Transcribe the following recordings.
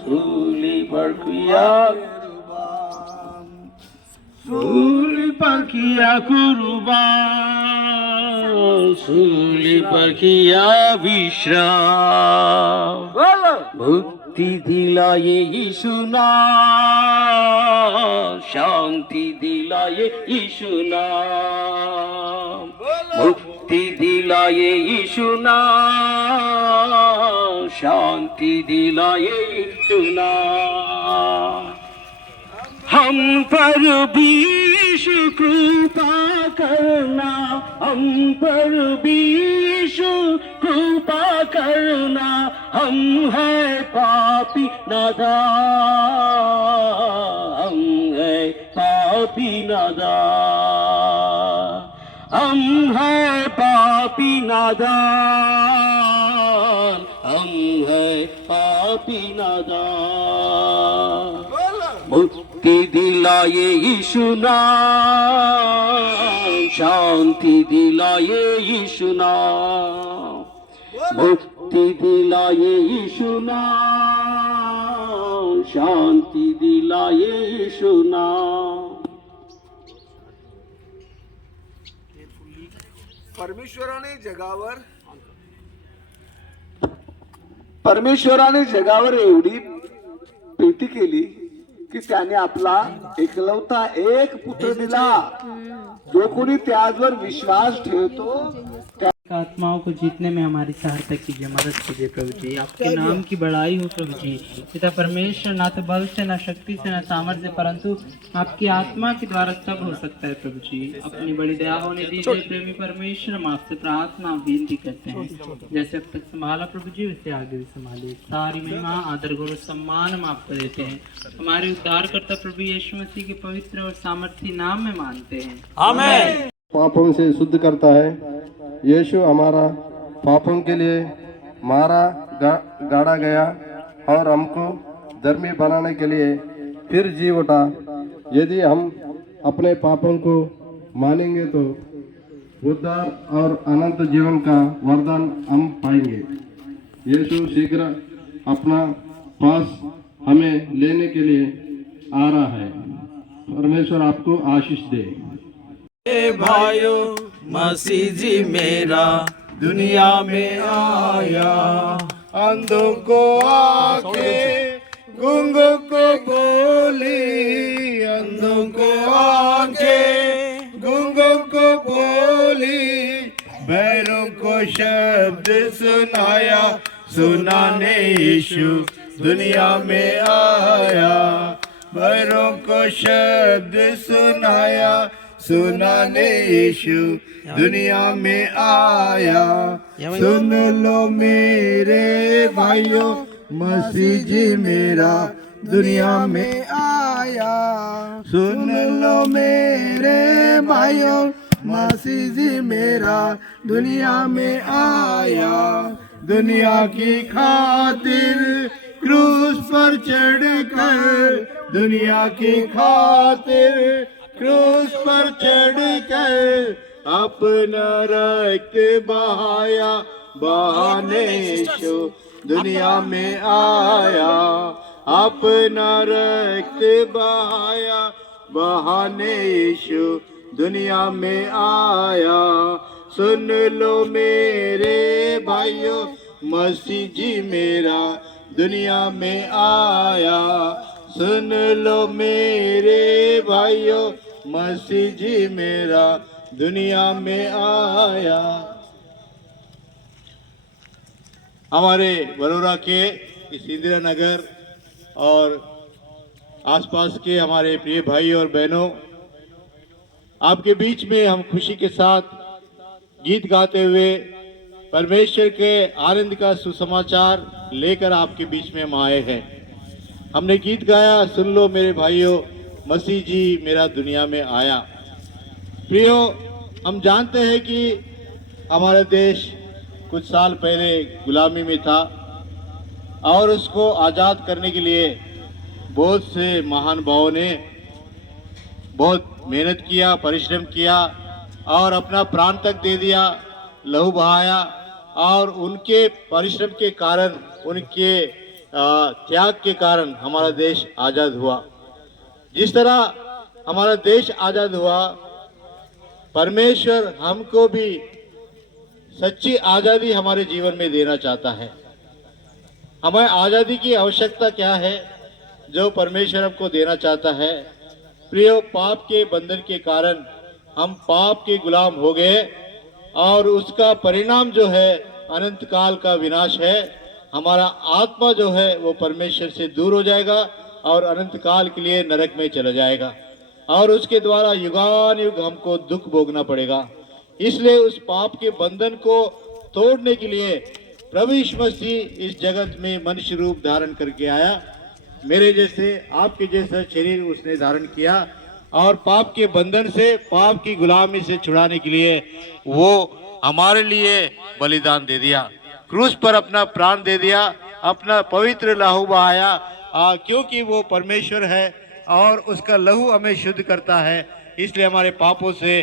सूली पर किया सूली पर किया कुर्बान, सूली पर किया विश्राम, मुक्ति दिलाए यीशु नाम, शांति दिलाए यीशु नाम, मुक्ति दिलाए यीशु नाम, शांति दिलाए यीशु नाम। हम पर भी यीशु कृपा करना, हम पर भी यीशु कृपा करना, हम है पापी नादान, हम है पापी नादान, हम है पापी नादान, हम है पापी नादान। मुक्ति दिलाए यीशु नाम, शांति दिलाए यीशु नाम, मुक्ति दिलाए यीशु नाम, शांति दिलाए यीशु नाम। परमेश्वराने जगावर एवढी प्रीती केली की त्याने आपला एकलवता एक पुत्र दिला, जो कोणी त्यावर विश्वास ठेवतो आत्माओं को जीतने में हमारी सहायता कीजिए, मदद कीजिए प्रभु जी। आपके नाम की बड़ाई हो प्रभु जी। पिता परमेश्वर, ना तो बल से, ना शक्ति से, ना सामर्थ्य, परंतु आपकी आत्मा के द्वारा सब हो सकता है प्रभु जी। अपनी बड़ी दया होने दीजिए प्रेमी परमेश्वर, हम आपसे प्रार्थना विनती करते हैं। जैसे अब तक संभाला प्रभु जी, वैसे आगे भी संभालिए। सारी महिमा, आदर, गौरव, सम्मान हम आपको देते हैं। हमारे उद्धारकर्ता प्रभु यीशु मसीह के पवित्र और सामर्थी नाम में मानते हैं, आमीन। पापों से शुद्ध करता है। यीशु हमारा पापों के लिए मारा गाड़ा गया और हमको धर्मी बनाने के लिए फिर जी उठा। यदि हम अपने पापों को मानेंगे तो उद्धार और अनंत जीवन का वरदान हम पाएंगे। यीशु शीघ्र अपना पास हमें लेने के लिए आ रहा है। परमेश्वर आपको आशीष दे। भाइयों, मसीह जी मेरा दुनिया में आया, अंधों को आंखें, गूंगों को बोली, अंधों को आंखें, गूंगों को बोली, बहरों को शब्द सुनाया, सुनाने यीशु दुनिया में आया, बहरों को शब्द सुनाया, सुनाने यीशु दुनिया में आया। सुन लो मेरे भाइयों, मसीह जी मेरा दुनिया में आया। सुन लो मेरे भाइयों, मसीह जी मेरा दुनिया में आया। दुनिया की खातिर क्रूस पर चढ़कर, दुनिया की खातिर क्रूस पर चढ़कर अपना रक्त बहाया, बहाने यीशु दुनिया में आया। अपना रक्त बहाया, बहाने यीशु दुनिया में आया। सुन लो मेरे भाइयों, मसीह जी मेरा दुनिया में आया। सुन लो मेरे भाइयों, मसीह जी मेरा दुनिया में आया। हमारे बड़ौरा के इस इंदिरा नगर और आसपास के हमारे प्रिय भाई और बहनों, आपके बीच में हम खुशी के साथ गीत गाते हुए परमेश्वर के आनंद का सुसमाचार लेकर आपके बीच में हम आए हैं। हमने गीत गाया, सुन लो मेरे भाइयों, मसीह जी मेरा दुनिया में आया। प्रियो, हम जानते हैं कि हमारा देश कुछ साल पहले गुलामी में था और उसको आज़ाद करने के लिए बहुत से महानुभावों ने बहुत मेहनत किया, परिश्रम किया और अपना प्राण तक दे दिया, लहू बहाया। और उनके परिश्रम के कारण, उनके त्याग के कारण हमारा देश आज़ाद हुआ। जिस तरह हमारा देश आज़ाद हुआ, परमेश्वर हमको भी सच्ची आज़ादी हमारे जीवन में देना चाहता है। हमें आज़ादी की आवश्यकता क्या है जो परमेश्वर हमको देना चाहता है? प्रियो, पाप के बंधन के कारण हम पाप के गुलाम हो गए और उसका परिणाम जो है अनंत काल का विनाश है। हमारा आत्मा जो है वो परमेश्वर से दूर हो जाएगा और अनंत काल के लिए नरक में चला जाएगा और उसके द्वारा युगान युग हमको दुख भोगना पड़ेगा। इसलिए उस पाप के बंधन को तोड़ने के लिए प्रभु यीशु मसीह इस जगत में मनुष्य रूप धारण करके आया। मेरे जैसे, आपके जैसा शरीर उसने धारण किया और पाप के बंधन से, पाप की गुलामी से छुड़ाने के लिए वो हमारे लिए बलिदान दे दिया, क्रूस पर अपना प्राण दे दिया, अपना पवित्र लहू बहाया, क्योंकि वो परमेश्वर है और उसका लहू हमें शुद्ध करता है। इसलिए हमारे पापों से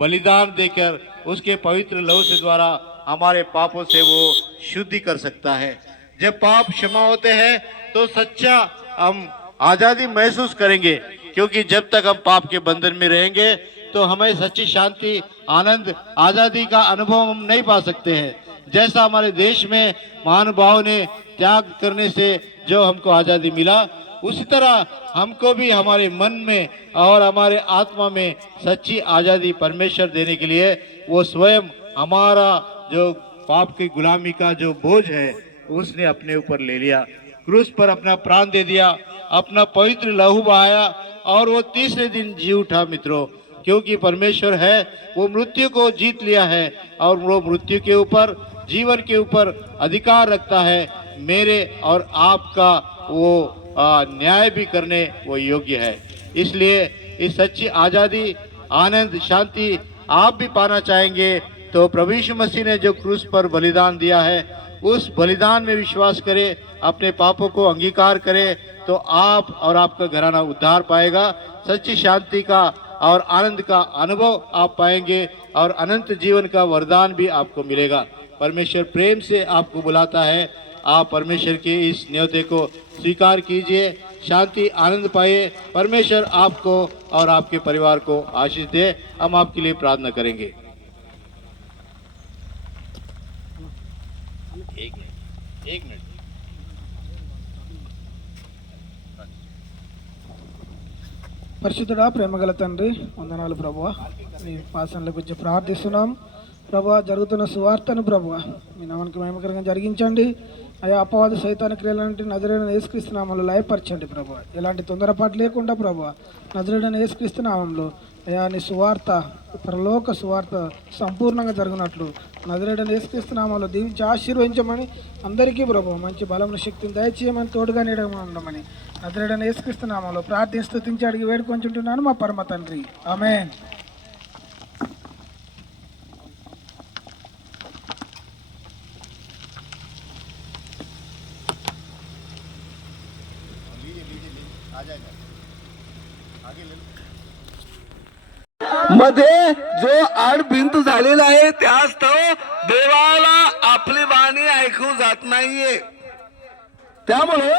बलिदान देकर उसके पवित्र लहू से द्वारा हमारे पापों से वो शुद्धि कर सकता है। जब पाप क्षमा होते हैं तो सच्चा हम आज़ादी महसूस करेंगे, क्योंकि जब तक हम पाप के बंधन में रहेंगे तो हमें सच्ची शांति, आनंद, आज़ादी का अनुभव हम नहीं पा सकते हैं। जैसा हमारे देश में महानुभाव ने त्याग करने से जो हमको आज़ादी मिला, उसी तरह हमको भी हमारे मन में और हमारे आत्मा में सच्ची आज़ादी परमेश्वर देने के लिए वो स्वयं हमारा जो पाप की गुलामी का जो बोझ है उसने अपने ऊपर ले लिया, क्रूस पर अपना प्राण दे दिया, अपना पवित्र लहू बहाया और वो तीसरे दिन जी उठा। मित्रों, क्योंकि परमेश्वर है वो मृत्यु को जीत लिया है और वो मृत्यु के ऊपर, जीवन के ऊपर अधिकार रखता है। मेरे और आपका वो न्याय भी करने वो योग्य है। इसलिए इस सच्ची आज़ादी, आनंद, शांति आप भी पाना चाहेंगे तो प्रभु यीशु मसीह ने जो क्रूस पर बलिदान दिया है उस बलिदान में विश्वास करें, अपने पापों को अंगीकार करें, तो आप और आपका घराना उद्धार पाएगा, सच्ची शांति का और आनंद का अनुभव आप पाएंगे और अनंत जीवन का वरदान भी आपको मिलेगा। परमेश्वर प्रेम से आपको बुलाता है, आप परमेश्वर के इस न्योते को स्वीकार कीजिए, शांति, आनंद पाइए। परमेश्वर आपको और आपके परिवार को आशीष दे। हम आपके लिए प्रार्थना करेंगे। एक मिनट। పరిశుద్ధుడా, ప్రేమగల తండ్రి, వందనాలు ప్రభువా. మీ పాసనల గురించి ప్రార్థిస్తున్నాం ప్రభువా. జరుగుతున్న సువార్తను ప్రభువా మీ నామానికి మహిమకరంగా జరిగించండి అయా. అపవాద సైతాన క్రియలంటే నజరేయుడైన యేసుక్రీస్తు నామములో లయపరచండి ప్రభువా. ఎలాంటి తొందరపాటు లేకుండా ప్రభువా నజరేయుడైన యేసుక్రీస్తు నామములో అయా నీ సువార్త, పరలోక సువార్త సంపూర్ణంగా జరుగునట్లు నజరేయుడైన యేసుక్రీస్తు నామములో దీవించి ఆశీర్వదించమని, అందరికీ ప్రభువా మంచి బలమును, శక్తిని దయచేయమని, తోడుగా నీడగా ఉండమని నజరేయుడైన యేసుక్రీస్తు నామములో ప్రార్థించి స్తుతించి అడిగి వేడుకొంచుంటున్నాను మా పరమ తండ్రి. ఆమేన్. मध्ये जो आडभिंत झालेला आहे त्यास तो देवाला आपली वाणी ऐकू जात नाहीये. त्यामुळे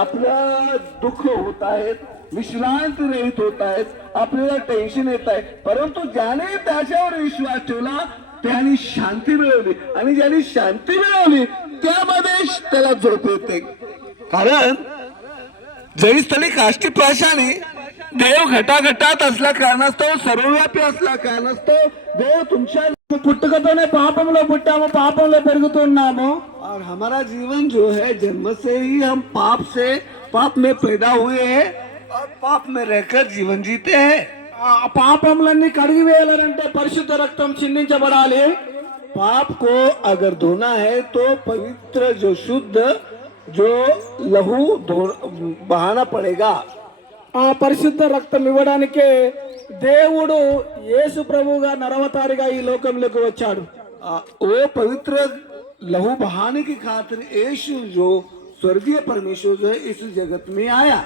आपल्याला दुःख होत आहेत, विश्रांती रहित होत आहेत, आपल्याला टेन्शन येत आहे. परंतु ज्याने त्याच्यावर विश्वास ठेवला त्याने शांती मिळवली आणि ज्याने शांती मिळवली त्यामध्ये त्याला झोप येते. कारण जयस्थळी काष्टी पाशाने देव घटाघटात असल्या कारणास्तव, सर्वव्यापी असल्या कारणास्तव देव तुमच्या పుట్టుకతోనే పాపంలో పుట్టాము, పాపంలో పెరుగుతున్నాము. और हमारा जीवन जो है जन्म से ही हम पाप में पैदा हुए हैं और पाप में रहकर जीवन जीते हैं. ఆ పాపములన్నీ కడిగి వేయాలంటే పరిశుద్ధ రక్తం చిందించబడాలి. पाप को अगर धोना है तो पवित्र जो शुद्ध जो लहू बहाना पड़ेगा. ఆ పరిశుద్ధ రక్తం ఇవ్వడానికే దేవుడు యేసు ప్రభువుగా నరవతారిగా ఈ లోకంలోకి వచ్చాడు. वो पवित्र लहू बहाने की खातिर यीशु जो स्वर्गीय परमेश्वर जो है इस जगत में आया.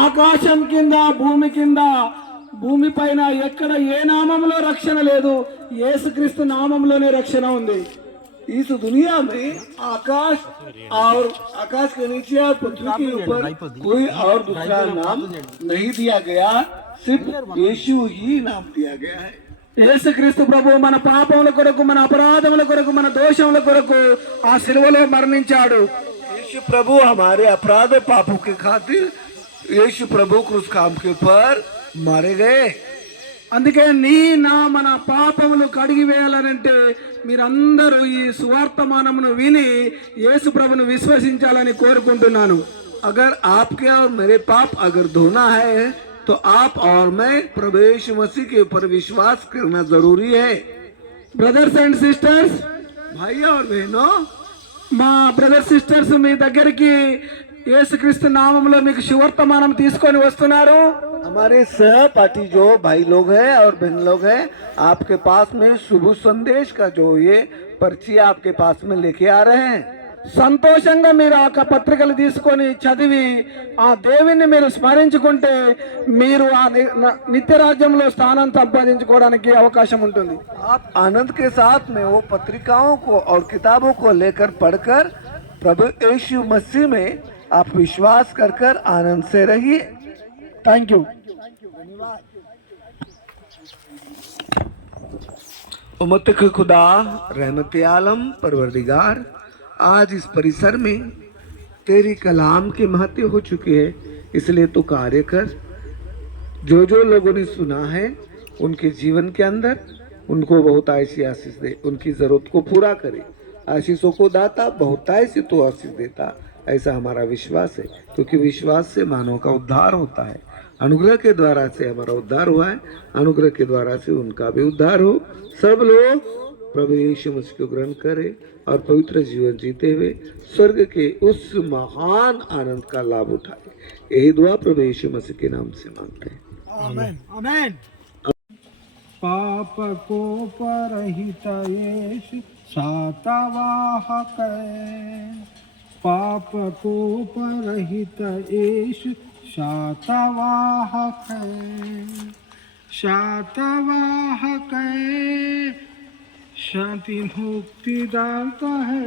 ఆకాశం కింద, భూమి కింద, భూమి పైన ఎక్కడ ఏ నామంలో రక్షణ లేదు, యేసుక్రీస్తు నామంలోనే రక్షణ ఉంది. इस दुनिया में आकाश और आकाश के नीचे और पृथ्वी के ऊपर कोई और दूसरा नाम नहीं दिया गया, सिर्फ यीशु ही नाम दिया गया है। యేసుక్రీస్తు ప్రభు మన పాపముల కొరకు, మన అపరాధముల కొరకు, మన దోషముల కొరకు ఆ శిలువలో మరణించాడు. यीशु प्रभु हमारे अपराध पापों के खातिर यीशु प्रभु क्रूस काम के ऊपर मारे गए। అందుకే నీ నా మన పాపములు కడిగి వేయాలనంటే మీరందరూ ఈ సువార్తమానమును విని యేసు ప్రభును విశ్వసించాలని కోరుకుంటున్నాను. अगर आपके और मेरे पाप अगर धोना है तो आप और मैं प्रभु यीशु मसीह के ऊपर विश्वास करना जरूरी है। బ్రదర్స్ అండ్ సిస్టర్స్, भाई और बहनों, మా బ్రదర్ సిస్టర్స్ మీ దగ్గరికి యేసుక్రీస్తు నామములో మీకు సువార్తమానం తీసుకొని వస్తున్నారు. हमारे सहपाठी जो भाई लोग हैं और बहन लोग हैं, आपके पास में शुभ संदेश का जो ये पर्ची आपके पास में लेके आ रहे हैं। సంతోషంగా మీరు ఆ పత్రికలు తీసుకొని చదివి ఆ దేవుని మీరు స్మరించుకుంటే మీరు ఆ నిత్య రాజ్యంలో స్థానం సంపాదించుకోవడానికి అవకాశం ఉంటుంది. आप आनंद के साथ में वो पत्रिकाओं को और किताबों को लेकर पढ़कर प्रभु यीशु मसीह में आप विश्वास कर आनंद से रहिए। Thank you. उम्मत के खुदा रहमत आलम परवरदिगार, आज इस परिसर में तेरी कलाम की महत्व हो चुकी है, इसलिए तू कार्य कर। जो जो लोगों ने सुना है उनके जीवन के अंदर उनको बहुत ऐसी आशीष दे, उनकी जरूरत को पूरा करे। आशीषों को दाता बहुताय से तो आशीष देता, ऐसा हमारा विश्वास है, क्योंकि विश्वास से मानव का उद्धार होता है। अनुग्रह के द्वारा से हमारा उद्धार हुआ है, अनुग्रह के द्वारा से उनका भी उद्धार हो। सब लोग प्रभु यीशु मसीह को ग्रहण करें और पवित्र जीवन जीते हुए स्वर्ग के उस महान आनंद का लाभ उठाए। यही दुआ प्रभु यीशु मसीह के नाम से मांगते हैं। ఆమేన్. ఆమేన్. पाप को परहित येषु शातवाहक, पाप को परहित येषु शातवाहक, शातवाहक शांति मुक्ति दाता है।